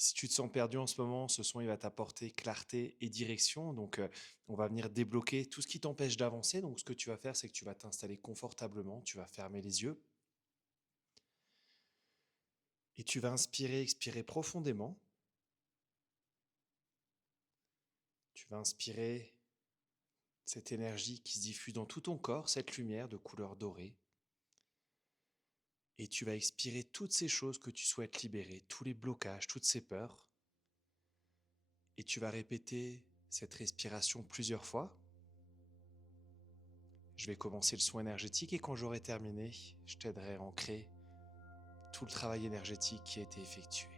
Si tu te sens perdu en ce moment, ce son il va t'apporter clarté et direction. Donc, on va venir débloquer tout ce qui t'empêche d'avancer. Donc, ce que tu vas faire, c'est que tu vas t'installer confortablement, tu vas fermer les yeux et tu vas inspirer, expirer profondément. Tu vas inspirer cette énergie qui se diffuse dans tout ton corps, cette lumière de couleur dorée. Et tu vas expirer toutes ces choses que tu souhaites libérer, tous les blocages, toutes ces peurs. Et tu vas répéter cette respiration plusieurs fois. Je vais commencer le soin énergétique et quand j'aurai terminé, je t'aiderai à ancrer tout le travail énergétique qui a été effectué.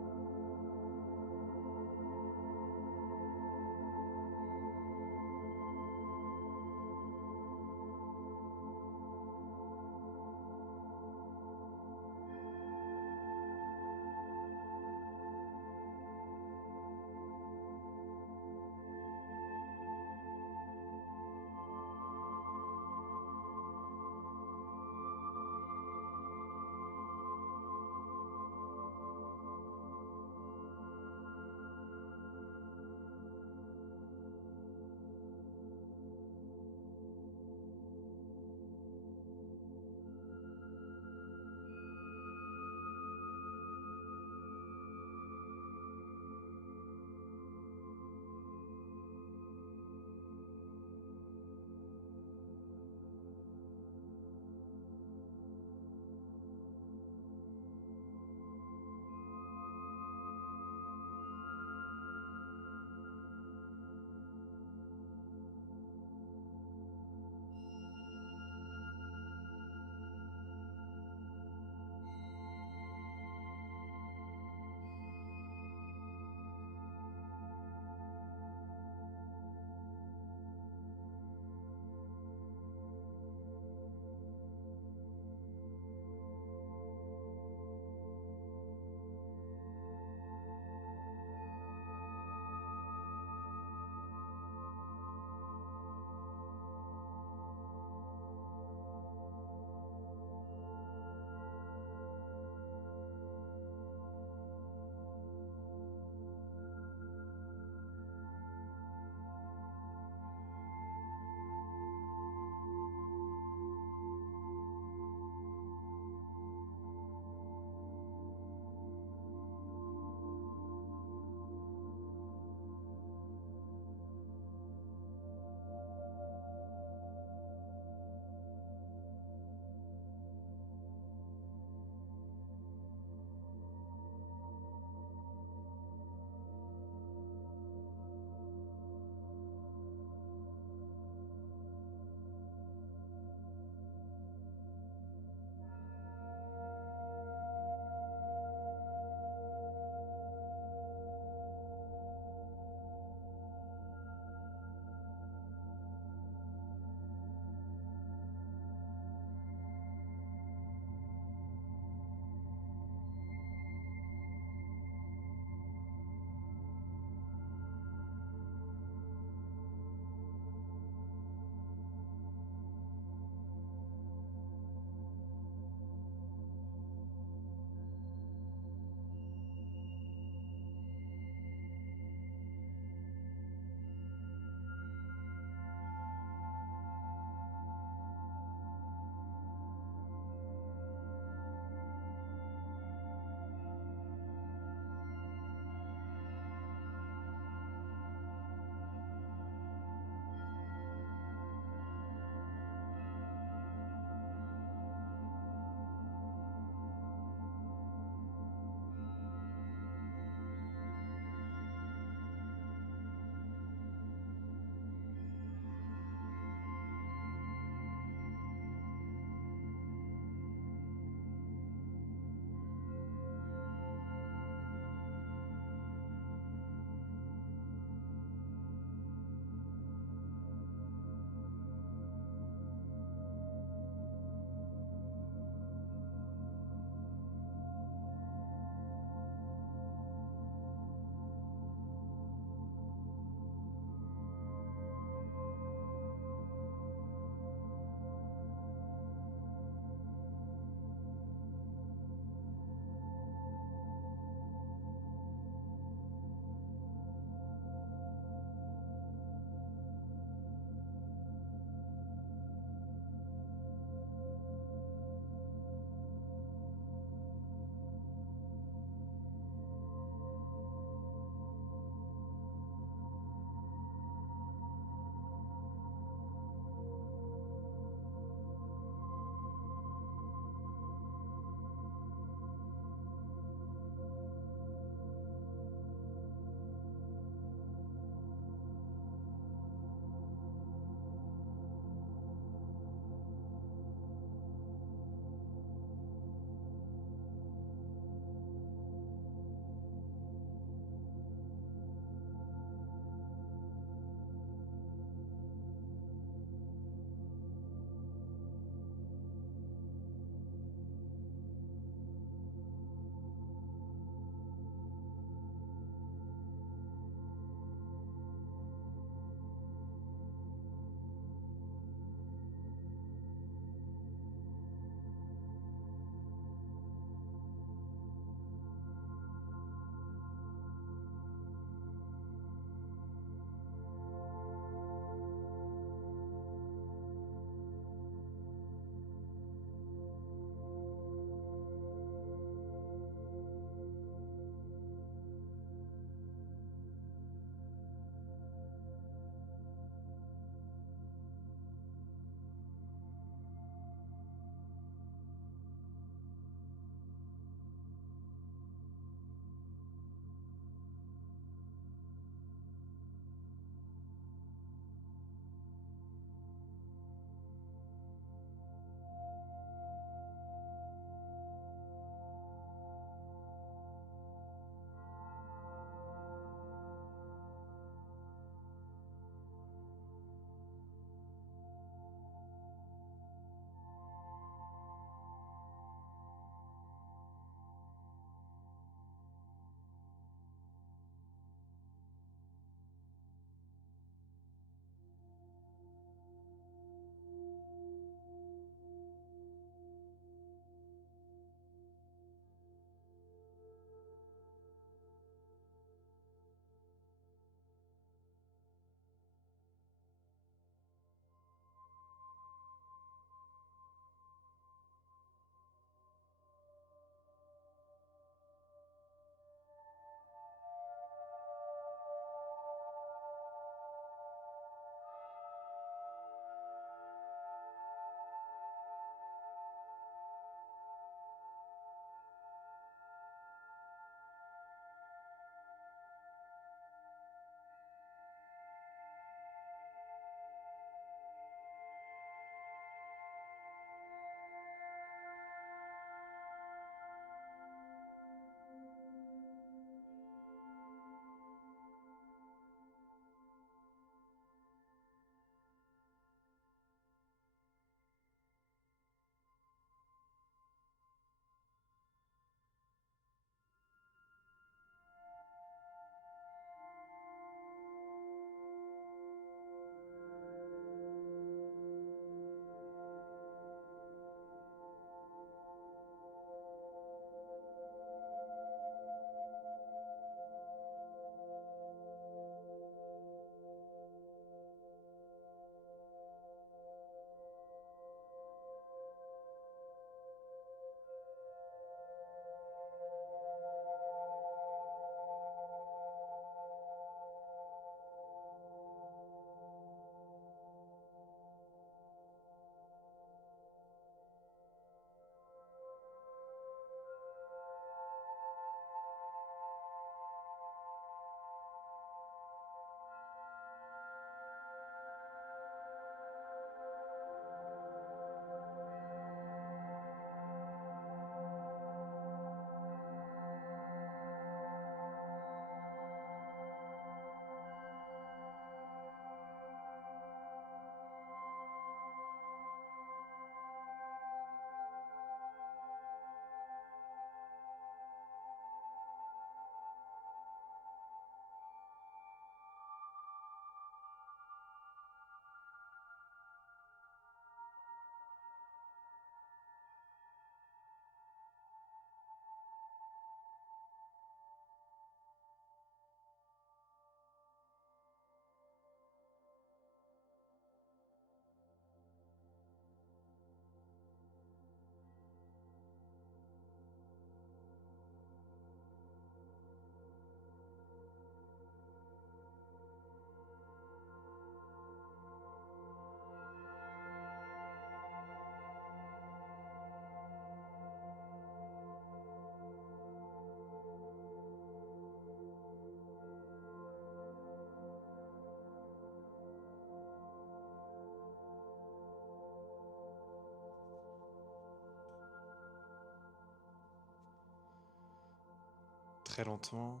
Très lentement,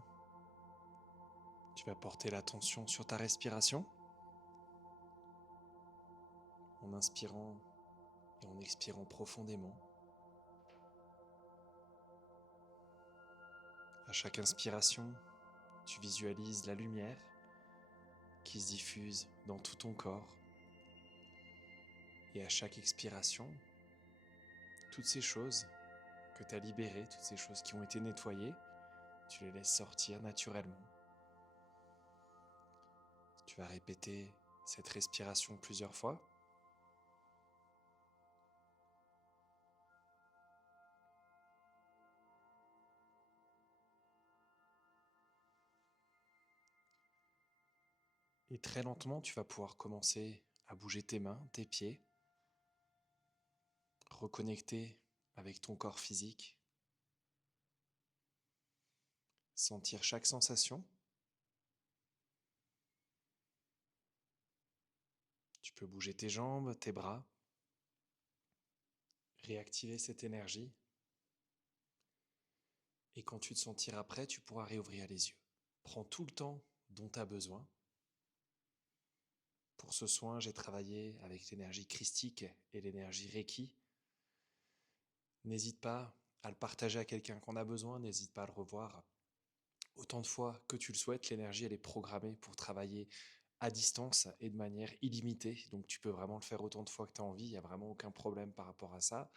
tu vas porter l'attention sur ta respiration en inspirant et en expirant profondément. À chaque inspiration, tu visualises la lumière qui se diffuse dans tout ton corps. Et à chaque expiration, toutes ces choses que tu as libérées, toutes ces choses qui ont été nettoyées, tu les laisses sortir naturellement. Tu vas répéter cette respiration plusieurs fois. Et très lentement, tu vas pouvoir commencer à bouger tes mains, tes pieds, reconnecter avec ton corps physique, sentir chaque sensation. Tu peux bouger tes jambes, tes bras, réactiver cette énergie. Et quand tu te sentiras prêt, tu pourras réouvrir les yeux. Prends tout le temps dont tu as besoin. Pour ce soin, j'ai travaillé avec l'énergie christique et l'énergie Reiki. N'hésite pas à le partager à quelqu'un qu'on a besoin, n'hésite pas à le revoir autant de fois que tu le souhaites. L'énergie, elle est programmée pour travailler à distance et de manière illimitée. Donc tu peux vraiment le faire autant de fois que tu as envie, il n'y a vraiment aucun problème par rapport à ça.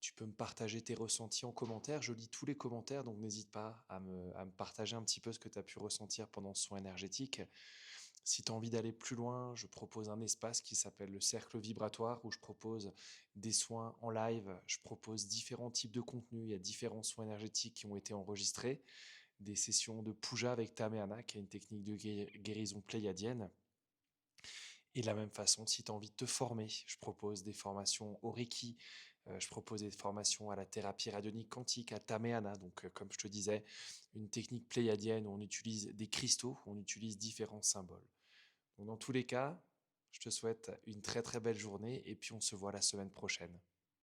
Tu peux me partager tes ressentis en commentaire, je lis tous les commentaires, donc n'hésite pas à me partager un petit peu ce que tu as pu ressentir pendant ce soin énergétique. Si tu as envie d'aller plus loin, je propose un espace qui s'appelle le cercle vibratoire où je propose des soins en live, je propose différents types de contenus, il y a différents soins énergétiques qui ont été enregistrés, des sessions de puja avec Tameana, qui est une technique de guérison pléiadienne. Et de la même façon, si tu as envie de te former, je propose des formations au Reiki, je propose des formations à la thérapie radionique quantique, à Tameana, donc comme je te disais, une technique pléiadienne où on utilise des cristaux, où on utilise différents symboles. Donc dans tous les cas, je te souhaite une très très belle journée et puis on se voit la semaine prochaine.